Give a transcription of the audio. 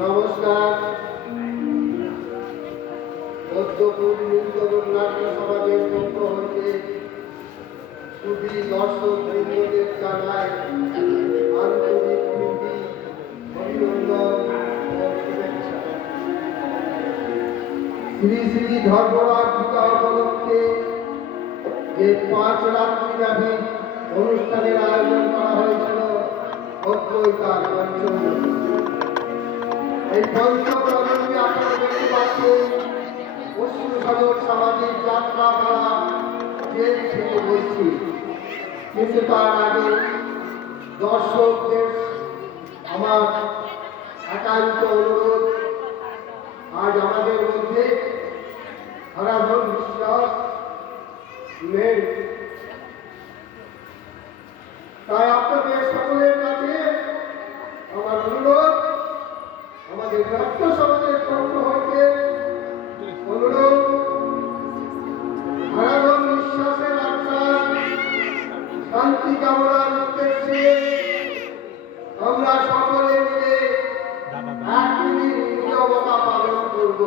নমস্কার। মধ্যপুর মুক্তগণ নাট্য সমাজের পক্ষ হইতে সুধী দর্শক বৃন্দদের জানায় আন্তরিক প্রীতি, অভিনন্দন ও শুভেচ্ছা। শ্রী শ্রী ধর্মরাজ পূজা উপলক্ষে যে 5 রাত্রিব্যাপী অনুষ্ঠানের আয়োজন করা হয়েছিল অদ্বৈতার পঞ্চমী। এই পঞ্চম রজনী আপনারা দেখতে পাচ্ছেন অশ্রু সদর সামাজিক যাত্রা করা জেল থেকে বলছি, কিন্তু তার আগে দর্শকদের আমার একান্ত অনুরোধ, আজ আমাদের মধ্যে হারাধন বিশ্বাস নেই, তাই আপনাদের সকলের কাছে আমার অনুরোধ, আমাদের নাট্য সমাজের পক্ষ হইতে অনুরোধ, হারাধন বিশ্বাসের আত্মার শান্তি কামনার উদ্দেশ্যে আমরা সকলে মিলে 1 মিনিট নীরবতা পালন করব।